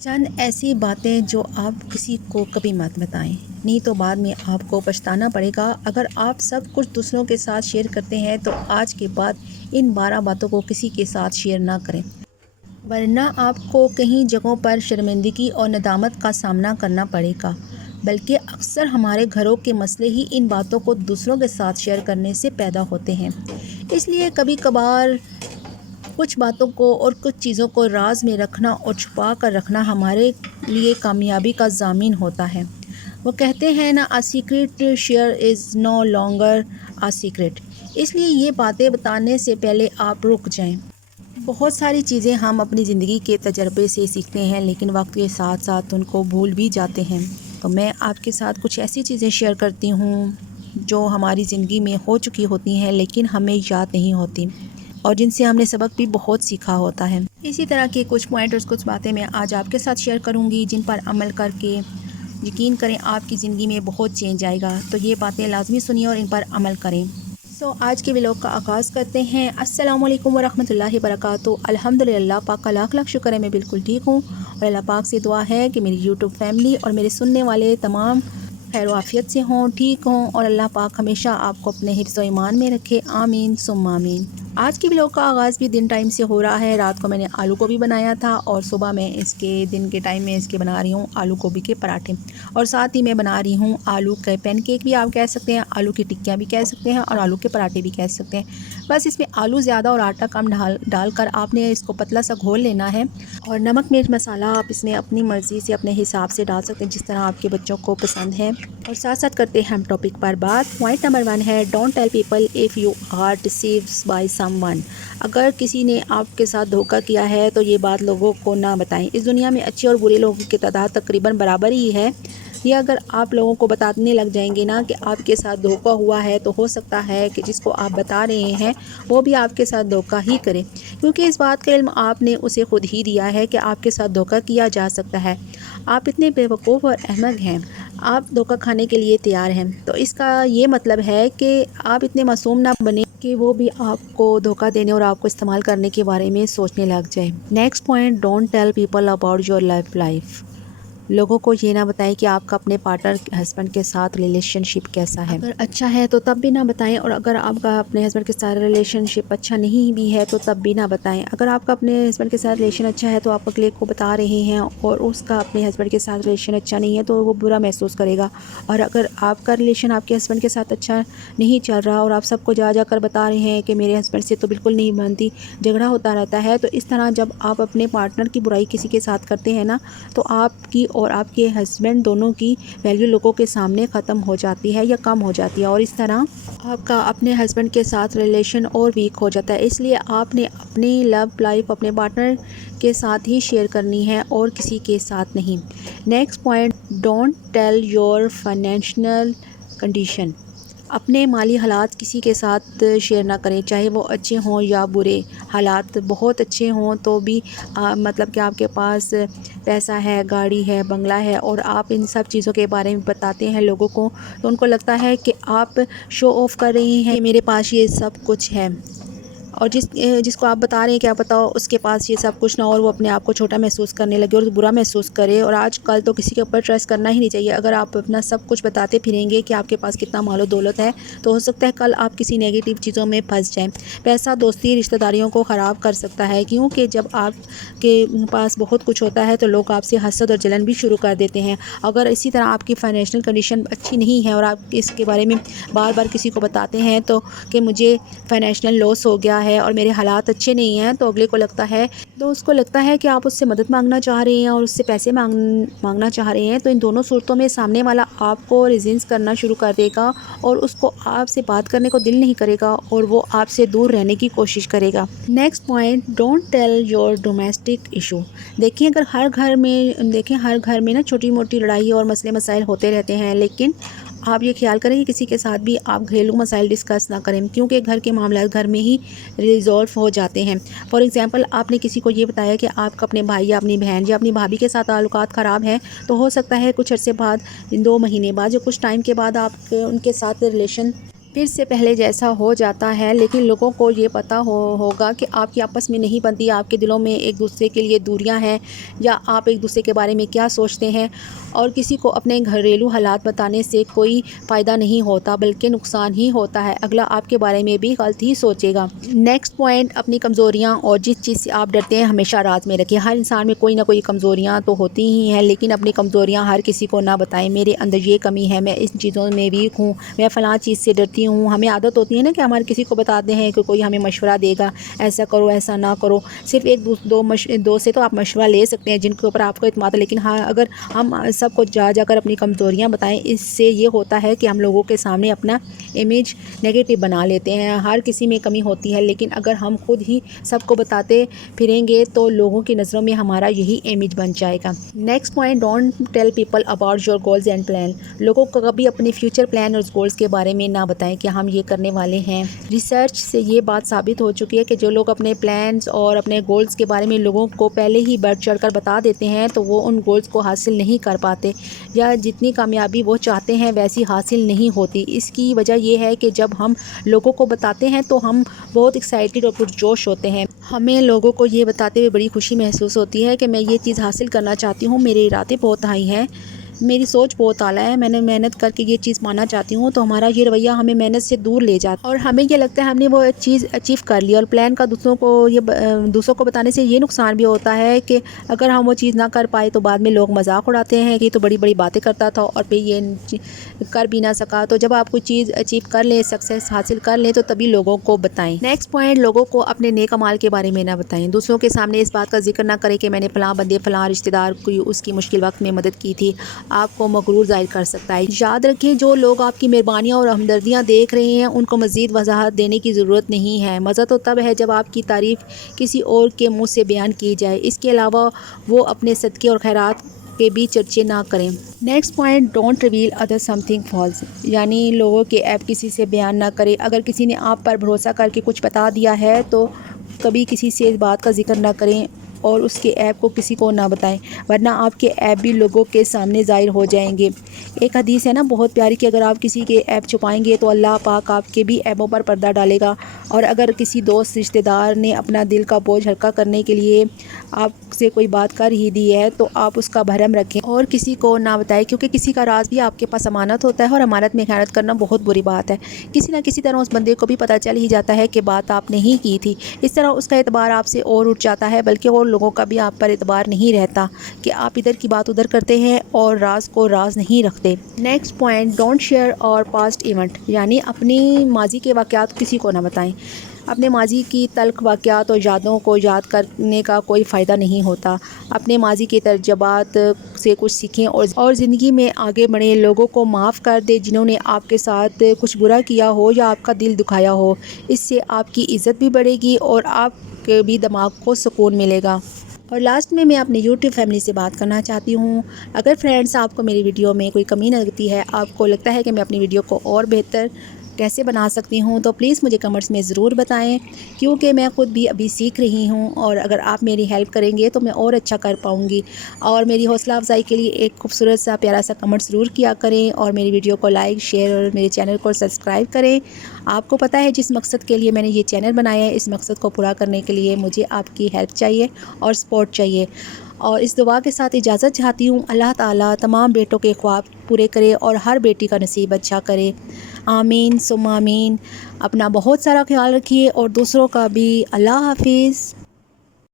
چند ایسی باتیں جو آپ کسی کو کبھی مت بتائیں، نہیں تو بعد میں آپ کو پچھتانا پڑے گا۔ اگر آپ سب کچھ دوسروں کے ساتھ شیئر کرتے ہیں تو آج کے بعد ان 12 باتوں کو کسی کے ساتھ شیئر نہ کریں، ورنہ آپ کو کئی جگہوں پر شرمندگی اور ندامت کا سامنا کرنا پڑے گا۔ بلکہ اکثر ہمارے گھروں کے مسئلے ہی ان باتوں کو دوسروں کے ساتھ شیئر کرنے سے پیدا ہوتے ہیں۔ اس لیے کبھی کبھار کچھ باتوں کو اور کچھ چیزوں کو راز میں رکھنا اور چھپا کر رکھنا ہمارے لیے کامیابی کا ضامن ہوتا ہے۔ وہ کہتے ہیں نا، "A secret share is no longer a secret"۔ اس لیے یہ باتیں بتانے سے پہلے آپ رک جائیں۔ بہت ساری چیزیں ہم اپنی زندگی کے تجربے سے سیکھتے ہیں، لیکن وقت کے ساتھ ساتھ ان کو بھول بھی جاتے ہیں۔ تو میں آپ کے ساتھ کچھ ایسی چیزیں شیئر کرتی ہوں جو ہماری زندگی میں ہو چکی ہوتی ہیں لیکن ہمیں یاد نہیں ہوتی، اور جن سے ہم نے سبق بھی بہت سیکھا ہوتا ہے۔ اسی طرح کے کچھ پوائنٹس، کچھ باتیں میں آج آپ کے ساتھ شیئر کروں گی جن پر عمل کر کے یقین کریں آپ کی زندگی میں بہت چینج آئے گا۔ تو یہ باتیں لازمی سنیے اور ان پر عمل کریں۔ آج کے ولاگ کا آغاز کرتے ہیں۔ السلام علیکم ورحمۃ اللہ وبرکاتہ۔ الحمدللہ، پاک کا لاکھ لاکھ شکر ہے میں بالکل ٹھیک ہوں، اور اللہ پاک سے دعا ہے کہ میری یوٹیوب فیملی اور میرے سننے والے تمام خیر و عافیت سے ہوں، ٹھیک ہوں، اور اللہ پاک ہمیشہ آپ کو اپنے حفظ و ایمان میں رکھے، آمین ثم آمین۔ آج کی ولاگ کا آغاز بھی دن ٹائم سے ہو رہا ہے۔ رات کو میں نے آلو گوبھی بنایا تھا، اور صبح میں دن کے ٹائم میں بنا رہی ہوں آلو گوبھی کے پراٹھے، اور ساتھ ہی میں بنا رہی ہوں آلو کے پین کیک بھی آپ کہہ سکتے ہیں، آلو کی ٹکیاں بھی کہہ سکتے ہیں، اور آلو کے پراٹھے بھی کہہ سکتے ہیں۔ بس اس میں آلو زیادہ اور آٹا کم ڈال کر آپ نے اس کو پتلا سا گھول لینا ہے، اور نمک مرچ مسالہ آپ اس میں اپنی مرضی سے اپنے حساب سے ڈال سکتے ہیں جس طرح آپ کے بچوں کو پسند ہے۔ اور ساتھ ساتھ کرتے ہیں ہم ٹاپک پر بات۔ پوائنٹ نمبر 1 ہے don't tell people if you are deceived by someone. اگر کسی نے آپ کے ساتھ دھوکہ کیا ہے تو یہ بات لوگوں کو نہ بتائیں۔ اس دنیا میں اچھے اور برے لوگوں کی تعداد تقریباً برابر ہی ہے۔ یہ اگر آپ لوگوں کو بتانے لگ جائیں گے نا کہ آپ کے ساتھ دھوکہ ہوا ہے، تو ہو سکتا ہے کہ جس کو آپ بتا رہے ہیں وہ بھی آپ کے ساتھ دھوکہ ہی کرے، کیونکہ اس بات کا علم آپ نے اسے خود ہی دیا ہے کہ آپ کے ساتھ دھوکہ کیا جا سکتا ہے۔ آپ اتنے بیوقوف اور احمق ہیں، آپ دھوکہ کھانے کے لیے تیار ہیں، تو اس کا یہ مطلب ہے کہ آپ اتنے معصوم نہ بنیں کہ وہ بھی آپ کو دھوکہ دینے اور آپ کو استعمال کرنے کے بارے میں سوچنے لگ جائے۔ Next point, don't tell people about your life. لوگوں کو یہ نہ بتائیں کہ آپ کا اپنے پارٹنر ہسبینڈ کے ساتھ ریلیشن شپ کیسا ہے۔ اگر اچھا ہے تو تب بھی نہ بتائیں، اور اگر آپ کا اپنے ہسبینڈ کے ساتھ ریلیشن شپ اچھا نہیں بھی ہے تو تب بھی نہ بتائیں۔ اگر آپ کا اپنے ہسبینڈ کے ساتھ ریلیشن اچھا ہے تو آپ اگلے کو بتا رہے ہیں، اور اس کا اپنے ہسبینڈ کے ساتھ ریلیشن اچھا نہیں ہے تو وہ برا محسوس کرے گا۔ اور اگر آپ کا ریلیشن آپ کے ہسبینڈ کے ساتھ اچھا نہیں چل رہا اور آپ سب کو جا کر بتا رہے ہیں کہ میرے ہسبینڈ سے تو بالکل نہیں بنتی، جھگڑا ہوتا رہتا ہے، تو اس طرح جب آپ اپنے پارٹنر کی برائی کسی کے ساتھ کرتے ہیں نا، تو آپ کی اور آپ کے ہسبینڈ دونوں کی ویلیو لوگوں کے سامنے ختم ہو جاتی ہے یا کم ہو جاتی ہے، اور اس طرح آپ کا اپنے ہسبینڈ کے ساتھ ریلیشن اور ویک ہو جاتا ہے۔ اس لیے آپ نے اپنی لو لائف اپنے پارٹنر کے ساتھ ہی شیئر کرنی ہے اور کسی کے ساتھ نہیں۔ Next point, don't tell your financial condition. اپنے مالی حالات کسی کے ساتھ شیئر نہ کریں، چاہے وہ اچھے ہوں یا برے۔ حالات بہت اچھے ہوں تو بھی مطلب کہ آپ کے پاس پیسہ ہے، گاڑی ہے، بنگلہ ہے، اور آپ ان سب چیزوں کے بارے میں بتاتے ہیں لوگوں کو، تو ان کو لگتا ہے کہ آپ شو آف کر رہی ہیں کہ میرے پاس یہ سب کچھ ہے، اور جس کو آپ بتا رہے ہیں کہ آپ بتاؤ اس کے پاس یہ سب کچھ نہ، اور وہ اپنے آپ کو چھوٹا محسوس کرنے لگے اور برا محسوس کرے۔ اور آج کل تو کسی کے اوپر ٹرسٹ کرنا ہی نہیں چاہیے۔ اگر آپ اپنا سب کچھ بتاتے پھریں گے کہ آپ کے پاس کتنا مال و دولت ہے، تو ہو سکتا ہے کل آپ کسی نیگیٹو چیزوں میں پھنس جائیں۔ پیسہ دوستی رشتہ داریوں کو خراب کر سکتا ہے، کیونکہ جب آپ کے پاس بہت کچھ ہوتا ہے تو لوگ آپ سے حسد اور جلن بھی شروع کر دیتے ہیں۔ اگر اسی طرح آپ کی فائنینشیل کنڈیشن اچھی نہیں ہے اور آپ اس کے بارے میں بار بار کسی کو بتاتے ہیں تو کہ مجھے فائنینشیل لاس ہو گیا ہے اور میرے حالات اچھے نہیں ہیں، تو اگلے کو لگتا ہے، تو اس کو لگتا ہے کہ آپ اس سے مدد مانگنا چاہ رہے ہیں اور اس سے پیسے مانگنا چاہ رہے ہیں۔ تو ان دونوں صورتوں میں سامنے والا آپ کو ریزنس کرنا شروع کر دے گا، اور اس کو آپ سے بات کرنے کو دل نہیں کرے گا، اور وہ آپ سے دور رہنے کی کوشش کرے گا۔ Next point, don't tell your domestic issue. دیکھیں اگر ہر گھر میں نا چھوٹی موٹی لڑائی اور مسئلے مسائل ہوتے رہتے ہیں، لیکن آپ یہ خیال کریں کہ کسی کے ساتھ بھی آپ گھریلو مسائل ڈسکس نہ کریں، کیونکہ گھر کے معاملات گھر میں ہی ریزولو ہو جاتے ہیں۔ فار ایگزامپل، آپ نے کسی کو یہ بتایا کہ آپ کا اپنے بھائی یا اپنی بہن یا اپنی بھابھی کے ساتھ تعلقات خراب ہیں، تو ہو سکتا ہے کچھ عرصے بعد، 2 مہینے بعد یا کچھ ٹائم کے بعد آپ ان کے ساتھ ریلیشن پھر سے پہلے جیسا ہو جاتا ہے، لیکن لوگوں کو یہ پتہ ہوگا کہ آپ کی آپس میں نہیں بنتی، آپ کے دلوں میں ایک دوسرے کے لیے دوریاں ہیں، یا آپ ایک دوسرے کے بارے میں کیا سوچتے ہیں۔ اور کسی کو اپنے گھریلو حالات بتانے سے کوئی فائدہ نہیں ہوتا بلکہ نقصان ہی ہوتا ہے، اگلا آپ کے بارے میں بھی غلط ہی سوچے گا۔ نیکسٹ پوائنٹ، اپنی کمزوریاں اور جس چیز سے آپ ڈرتے ہیں ہمیشہ راز میں رکھیں۔ ہر انسان میں کوئی نہ کوئی کمزوریاں تو ہوتی ہی ہیں، لیکن اپنی کمزوریاں ہر کسی کو نہ بتائیں۔ میرے اندر یہ کمی ہے، میں ان چیزوں میں ویک ہوں، میں فلاں چیز سے ڈرتی ہوں۔ ہمیں عادت ہوتی ہے نا کہ ہمارے کسی کو بتاتے ہیں کہ کوئی ہمیں مشورہ دے گا، ایسا کرو ایسا نہ کرو۔ صرف ایک دو سے تو آپ مشورہ لے سکتے ہیں جن کے اوپر آپ کو اعتماد ہے، لیکن ہاں اگر ہم سب کو جا کر اپنی کمزوریاں بتائیں، اس سے یہ ہوتا ہے کہ ہم لوگوں کے سامنے اپنا امیج نیگیٹو بنا لیتے ہیں۔ ہر کسی میں کمی ہوتی ہے، لیکن اگر ہم خود ہی سب کو بتاتے پھریں گے تو لوگوں کی نظروں میں ہمارا یہی امیج بن جائے گا۔ Next point, don't tell people about your goals and plan. لوگوں کو کبھی اپنے فیوچر پلان اور گولز کے بارے میں نہ بتائیں کہ ہم یہ کرنے والے ہیں۔ ریسرچ سے یہ بات ثابت ہو چکی ہے کہ جو لوگ اپنے پلانز اور اپنے گولز کے بارے میں لوگوں کو پہلے ہی بڑھ چڑھ کر بتا دیتے ہیں تو وہ ان گولز کو حاصل نہیں کر پاتے، یا جتنی کامیابی وہ چاہتے ہیں ویسی حاصل نہیں ہوتی۔ اس کی وجہ یہ ہے کہ جب ہم لوگوں کو بتاتے ہیں تو ہم بہت ایکسائٹیڈ اور پرجوش ہوتے ہیں۔ ہمیں لوگوں کو یہ بتاتے ہوئے بڑی خوشی محسوس ہوتی ہے کہ میں یہ چیز حاصل کرنا چاہتی ہوں، میرے ارادے بہت ہائی ہیں، میری سوچ بہت اعلیٰ ہے، میں نے محنت کر کے یہ چیز پانا چاہتی ہوں۔ تو ہمارا یہ رویہ ہمیں محنت سے دور لے جاتا ہے اور ہمیں یہ لگتا ہے ہم نے وہ چیز اچیو کر لی۔ اور پلان کا دوسروں کو بتانے سے یہ نقصان بھی ہوتا ہے کہ اگر ہم وہ چیز نہ کر پائے تو بعد میں لوگ مذاق اڑاتے ہیں کہ یہ تو بڑی بڑی باتیں کرتا تھا اور پھر یہ کر بھی نہ سکا۔ تو جب آپ کوئی چیز اچیو کر لیں، سکسیس حاصل کر لیں، تو تبھی لوگوں کو بتائیں۔ نیکسٹ پوائنٹ، لوگوں کو اپنے نیک اعمال کے بارے میں نہ بتائیں۔ دوسروں کے سامنے اس بات کا ذکر نہ کریں کہ میں نے فلاں بندے، فلاں رشتہ دار کو اس کی مشکل وقت میں مدد کی تھی، آپ کو مغرور ظاہر کر سکتا ہے۔ یاد رکھیں، جو لوگ آپ کی مہربانیاں اور ہمدردیاں دیکھ رہے ہیں ان کو مزید وضاحت دینے کی ضرورت نہیں ہے۔ مزہ تو تب ہے جب آپ کی تعریف کسی اور کے منہ سے بیان کی جائے، اس کے علاوہ وہ اپنے صدقے اور خیرات کے بھی چرچے نہ کریں۔ Next point, don't reveal other some thing false, یعنی لوگوں کے عیب کسی سے بیان نہ کریں۔ اگر کسی نے آپ پر بھروسہ کر کے کچھ بتا دیا ہے تو کبھی کسی سے اس بات کا ذکر نہ کریں اور اس کے عیب کو کسی کو نہ بتائیں، ورنہ آپ کے عیب بھی لوگوں کے سامنے ظاہر ہو جائیں گے۔ ایک حدیث ہے نا بہت پیاری کہ اگر آپ کسی کے عیب چھپائیں گے تو اللہ پاک آپ کے بھی عیبوں پر پردہ ڈالے گا، اور اگر کسی دوست رشتہ دار نے اپنا دل کا بوجھ ہلکا کرنے کے لیے آپ سے کوئی بات کر ہی دی ہے تو آپ اس کا بھرم رکھیں اور کسی کو نہ بتائیں، کیونکہ کسی کا راز بھی آپ کے پاس امانت ہوتا ہے، اور امانت میں خیانت کرنا بہت بری بات ہے۔ کسی نہ کسی طرح اس بندے کو بھی پتہ چل ہی جاتا ہے کہ بات آپ نے ہی کی تھی، اس طرح اس کا اعتبار آپ سے اور اٹھ جاتا ہے، بلکہ اور لوگوں کا بھی آپ پر اعتبار نہیں رہتا کہ آپ ادھر کی بات ادھر کرتے ہیں اور راز کو راز نہیں رکھتے۔ نیکسٹ پوائنٹ، ڈونٹ شیئر اور پاسٹ ایونٹ، یعنی اپنی ماضی کے واقعات کسی کو نہ بتائیں۔ اپنے ماضی کی تلخ واقعات اور یادوں کو یاد کرنے کا کوئی فائدہ نہیں ہوتا۔ اپنے ماضی کے تجربات سے کچھ سیکھیں اور زندگی میں آگے بڑھیں۔ لوگوں کو معاف کر دیں جنہوں نے آپ کے ساتھ کچھ برا کیا ہو یا آپ کا دل دکھایا ہو، اس سے آپ کی عزت بھی بڑھے گی اور آپ کے بھی دماغ کو سکون ملے گا۔ اور لاسٹ میں اپنی یوٹیوب فیملی سے بات کرنا چاہتی ہوں، اگر فرینڈس آپ کو میری ویڈیو میں کوئی کمی لگتی ہے، آپ کو لگتا ہے کہ میں اپنی ویڈیو کو اور بہتر کیسے بنا سکتی ہوں، تو پلیز مجھے کمنٹس میں ضرور بتائیں، کیونکہ میں خود بھی ابھی سیکھ رہی ہوں، اور اگر آپ میری ہیلپ کریں گے تو میں اور اچھا کر پاؤں گی۔ اور میری حوصلہ افزائی کے لیے ایک خوبصورت سا پیارا سا کمنٹ ضرور کیا کریں، اور میری ویڈیو کو لائک، شیئر اور میرے چینل کو سبسکرائب کریں۔ آپ کو پتہ ہے جس مقصد کے لیے میں نے یہ چینل بنایا ہے، اس مقصد کو پورا کرنے کے لیے مجھے آپ کی ہیلپ چاہیے اور سپورٹ چاہیے۔ اور اس دعا کے ساتھ اجازت چاہتی ہوں، اللہ تعالیٰ تمام بیٹوں کے خواب پورے کرے اور ہر بیٹی کا نصیب اچھا کرے، آمین ثم آمین۔ اپنا بہت سارا خیال رکھیے اور دوسروں کا بھی۔ اللہ حافظ۔